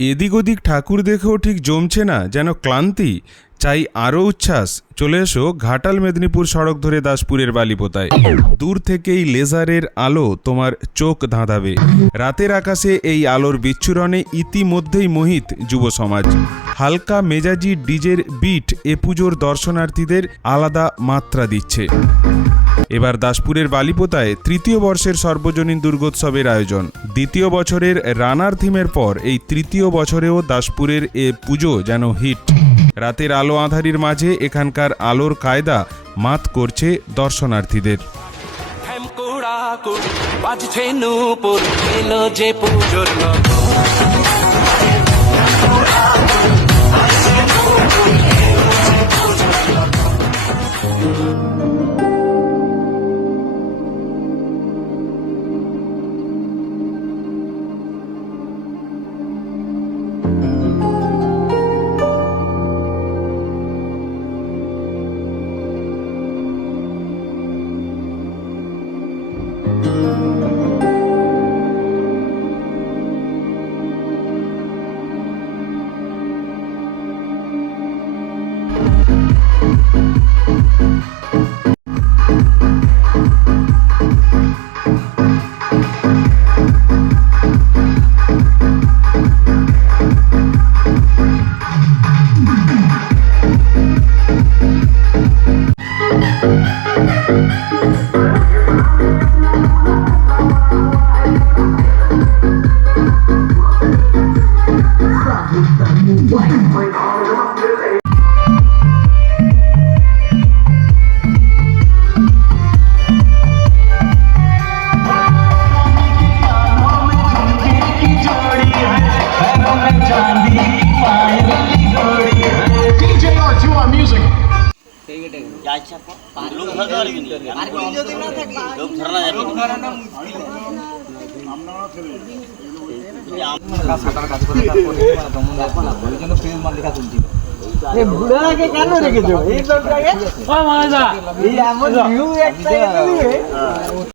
এদিক ওদিক ঠাকুর দেখেও ঠিক জমছে না, যেন ক্লান্তি। চাই আরও উচ্ছ্বাস। চলে এসো ঘাটাল মেদিনীপুর সড়ক ধরে দাসপুরের বালিপোতায়। দূর থেকেই লেজারের আলো তোমার চোখ ধাঁধাবে। রাতের আকাশে এই আলোর বিচ্ছুরণে ইতিমধ্যেই মোহিত যুব সমাজ। হালকা মেজাজি ডিজের বিট এ পুজোর দর্শনার্থীদের আলাদা মাত্রা দিচ্ছে। এবার দাসপুরের বালিপোতায় তৃতীয় বর্ষের সর্বজনীন দুর্গোৎসবের আয়োজন। দ্বিতীয় বছরের রানার থিমের পর এই তৃতীয় বছরেও দাসপুরের এ পুজো যেন হিট। রাতের আলো আঁধারির মাঝে এখানকার আলোর কায়দা মাত করছে দর্শনার্থীদের। বাজছে নূপুর যে পুজোর লোক ধরতে পারবি যদি না থাকে লোক ধরা যাবে লোক ধরানো মুশকিল আমরা ফেলে সাঁতার কাজ করে ওই জন্য ফ্রিজ মাল লেখা তুলছিল বুড়াকে কেন রেখেছো এই এই এমন ভিউ একটা